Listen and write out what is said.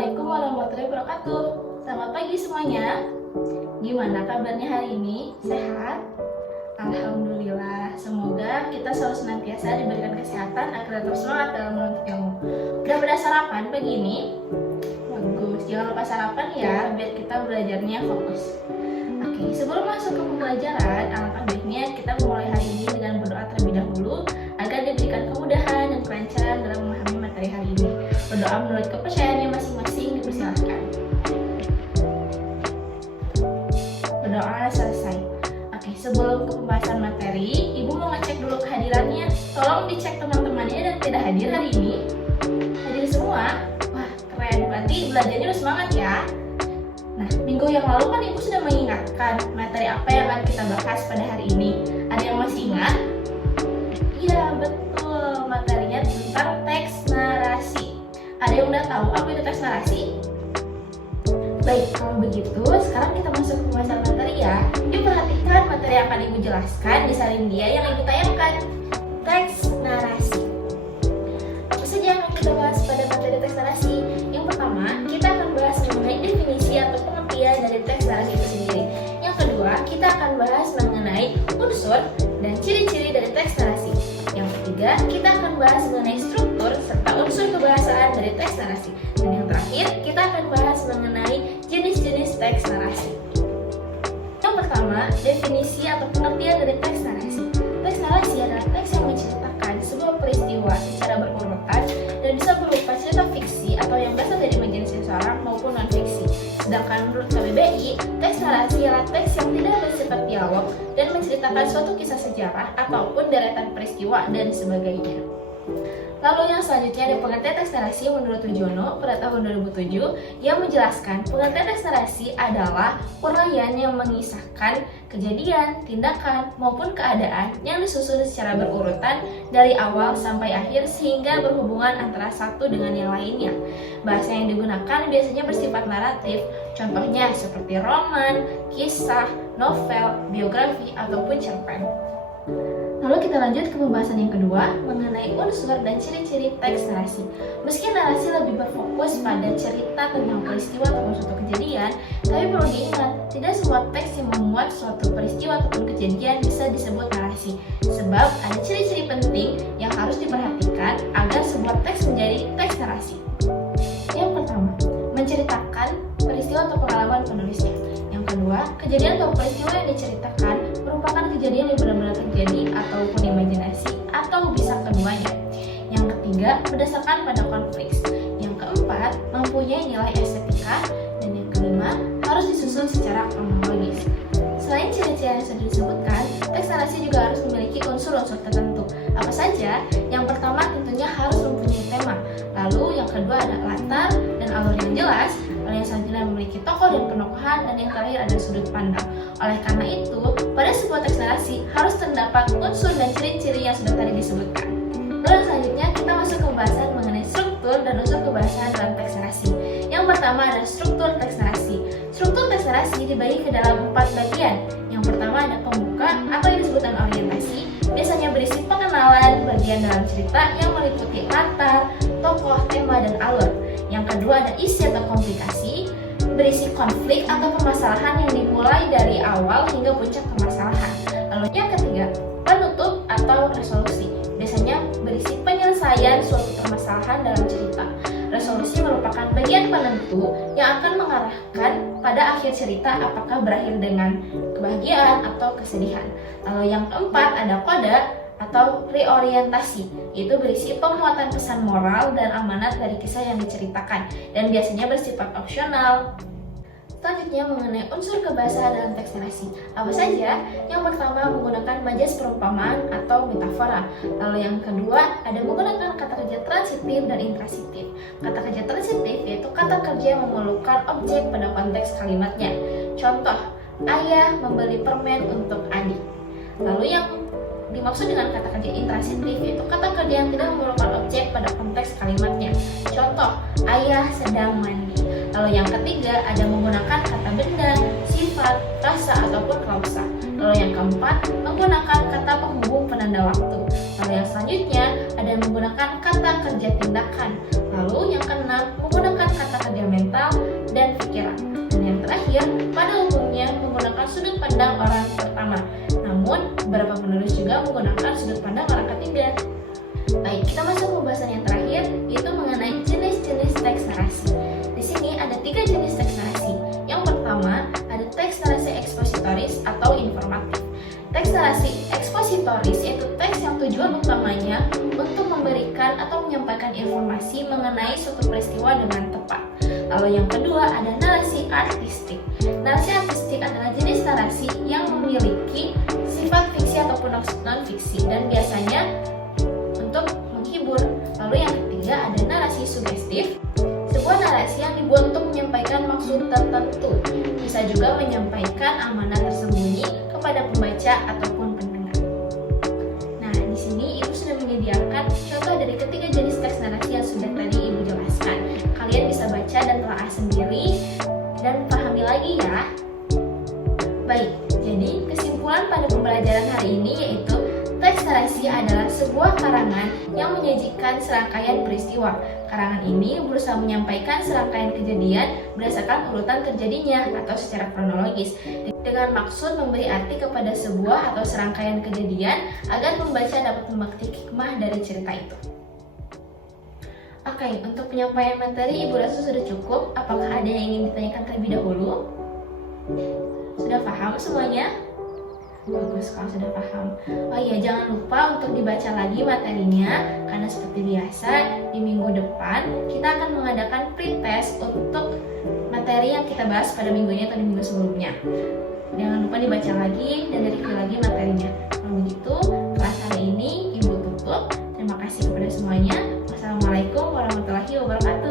Assalamualaikum warahmatullahi wabarakatuh. Selamat pagi semuanya. Gimana kabarnya hari ini? Sehat? Alhamdulillah. Semoga kita selalu senantiasa diberikan kesehatan agar tetap semangat dalam menuntut ilmu. Udah pada sarapan pagi ini? Bagus. Jangan lupa sarapan ya, biar kita belajarnya fokus. Oke, sebelum masuk ke pembelajaran, alangkah baiknya kita memulai hari ini dengan berdoa terlebih dahulu agar diberikan kemudahan dan kelancaran dalam memahami materi hari ini. Berdoa menurut kepercayaannya masing-masing dipersilahkan. Berdoa selesai. Oke, sebelum ke pembahasan materi, Ibu mau ngecek dulu kehadirannya. Tolong dicek teman-temannya dan tidak hadir hari ini. Hadir semua? Wah, keren. Berarti belajarnya udah semangat ya. Nah, minggu yang lalu kan Ibu sudah mengingatkan materi apa yang akan kita bahas pada hari ini. Ada yang masih ingat? Iya, betul. Materinya tentang teks narasi. Ada yang udah tahu apa itu teks narasi? Baik, kalau begitu, sekarang kita masuk ke pembahasan materi ya. Yuk perhatikan materi yang akan Ibu jelaskan di salin dia yang Ibu tayangkan. Teks narasi. Apa saja yang akan kita bahas pada materi teks narasi? Yang pertama, kita akan bahas mengenai definisi atau pengertian dari teks narasi itu sendiri. Yang kedua, kita akan bahas mengenai unsur dan ciri-ciri dari teks narasi. Yang ketiga, kita akan bahas mengenai struktur serta unsur kebahasaan dari teks narasi. Dan yang terakhir, kita akan bahas mengenai jenis-jenis teks narasi. Yang pertama, definisi atau pengertian dari teks narasi. Teks narasi adalah teks yang menceritakan sebuah peristiwa secara berurutan dan bisa berupa cerita fiksi atau yang berasal dari imajinasi seseorang maupun non-fiksi. Sedangkan menurut KBBI, teks narasi adalah teks yang tidak bersifat dialog dan menceritakan suatu kisah sejarah ataupun deretan peristiwa dan sebagainya. Lalu yang selanjutnya ada pengertian teks narasi menurut Wijono pada tahun 2007 yang menjelaskan pengertian teks narasi adalah uraian yang mengisahkan kejadian, tindakan, maupun keadaan yang disusun secara berurutan dari awal sampai akhir sehingga berhubungan antara satu dengan yang lainnya. Bahasa yang digunakan biasanya bersifat naratif, contohnya seperti roman, kisah, novel, biografi, ataupun cerpen. Lalu kita lanjut ke pembahasan yang kedua mengenai unsur dan ciri-ciri teks narasi. Meski narasi lebih berfokus pada cerita tentang peristiwa ataupun suatu kejadian, tapi perlu diingat, tidak semua teks yang memuat suatu peristiwa ataupun kejadian bisa disebut narasi. Sebab ada ciri-ciri penting yang harus diperhatikan agar sebuah teks menjadi teks narasi. Yang pertama, menceritakan peristiwa atau pengalaman penulisnya. Yang kedua, kejadian atau peristiwa yang diceritakan merupakan kejadian yang benar-benar terjadi ataupun imajinasi atau bisa keduanya. Yang ketiga, berdasarkan pada konflik. Yang keempat, mempunyai nilai estetika. Dan yang kelima, harus disusun secara kronologis. Selain ciri-ciri yang sudah disebutkan, teks narasi juga harus memiliki unsur-unsur tertentu. Apa saja? Yang pertama tentunya harus mempunyai tema. Lalu yang kedua ada latar dan alur yang jelas. Lalu yang selanjutnya memiliki tokoh dan penokohan, dan yang terakhir ada sudut pandang. Oleh karena itu, pada sebuah teks narasi harus terdapat unsur dan ciri-ciri yang sudah tadi disebutkan. Lalu selanjutnya kita masuk ke pembahasan mengenai struktur dan unsur kebahasaan dalam teks narasi. Yang pertama ada struktur teks narasi. Struktur teks narasi dibagi ke dalam 4 bagian. Yang pertama ada pembuka atau yang disebut dengan orientasi. Biasanya berisi pengenalan bagian dalam cerita yang meliputi latar, tokoh, tema, dan alur. Yang kedua ada isi atau komplikasi, berisi konflik atau permasalahan yang dimulai dari awal hingga puncak permasalahan. Lalu yang ketiga, penutup atau resolusi. Biasanya berisi penyelesaian suatu permasalahan dalam cerita. Resolusi merupakan bagian penentu yang akan mengarahkan pada akhir cerita apakah berakhir dengan kebahagiaan atau kesedihan. Lalu yang keempat ada koda atau reorientasi, itu berisi pemuatan pesan moral dan amanat dari kisah yang diceritakan dan biasanya bersifat opsional. Selanjutnya mengenai unsur kebahasaan dalam teks narasi. Apa saja? Yang pertama menggunakan majas perumpamaan atau metafora. Lalu yang kedua ada menggunakan kata kerja transitif dan intransitif. Kata kerja transitif yaitu kata kerja yang memerlukan objek pada konteks kalimatnya. Contoh, ayah membeli permen untuk adik. Lalu yang dimaksud dengan kata kerja intransitif yaitu kata kerja yang tidak memerlukan objek pada konteks kalimatnya. Contoh, ayah sedang mandi. Lalu yang ketiga ada menggunakan kata benda, sifat, rasa, ataupun klausa. Lalu yang keempat menggunakan kata penghubung penanda waktu. Lalu yang selanjutnya ada menggunakan kata kerja tindakan. Lalu yang keenam menggunakan kata kerja dan pikiran. Dan yang terakhir, pada umumnya menggunakan sudut pandang orang pertama. Namun, beberapa penulis juga menggunakan sudut pandang orang ketiga. Baik, kita masuk ke pembahasan yang terakhir, yaitu mengenai jenis-jenis teks narasi. Di sini ada 3 jenis teks narasi. Yang pertama, ada teks narasi ekspositoris atau informatif. Teks narasi ekspositoris yaitu teks yang tujuan utamanya untuk memberikan atau menyampaikan informasi mengenai suatu peristiwa dengan tepat. Lalu yang kedua ada narasi artistik. Narasi artistik adalah jenis narasi yang memiliki sifat fiksi ataupun non-fiksi dan biasanya untuk menghibur. Lalu yang ketiga ada narasi sugestif. Sebuah narasi yang dibuat untuk menyampaikan maksud tertentu. Bisa juga menyampaikan amanat tersembunyi kepada pembaca ataupun pendengar. Nah, di sini Ibu sudah menyediakan contoh dari ketiga jenis teks narasi yang sudah tadi Ibu jelaskan. Kalian bisa baca dan telaah sendiri dan pahami lagi ya. Baik, jadi kesimpulan pada pembelajaran hari ini yaitu teks narasi adalah sebuah karangan yang menyajikan serangkaian peristiwa. Karangan ini berusaha menyampaikan serangkaian kejadian berdasarkan urutan terjadinya atau secara kronologis dengan maksud memberi arti kepada sebuah atau serangkaian kejadian agar pembaca dapat memetik hikmah dari cerita itu. Oke, untuk penyampaian materi Ibu rasa sudah cukup. Apakah ada yang ingin ditanyakan terlebih dahulu? Sudah paham semuanya? Bagus kalau sudah paham. Oh iya, jangan lupa untuk dibaca lagi materinya, karena seperti biasa di minggu depan kita akan mengadakan pretest untuk materi yang kita bahas pada minggu ini atau di minggu sebelumnya. Jangan lupa dibaca lagi dan review lagi materinya. Kalau begitu, kelas hari ini Ibu tutup. Terima kasih kepada semuanya. Wassalamualaikum warahmatullahi wabarakatuh.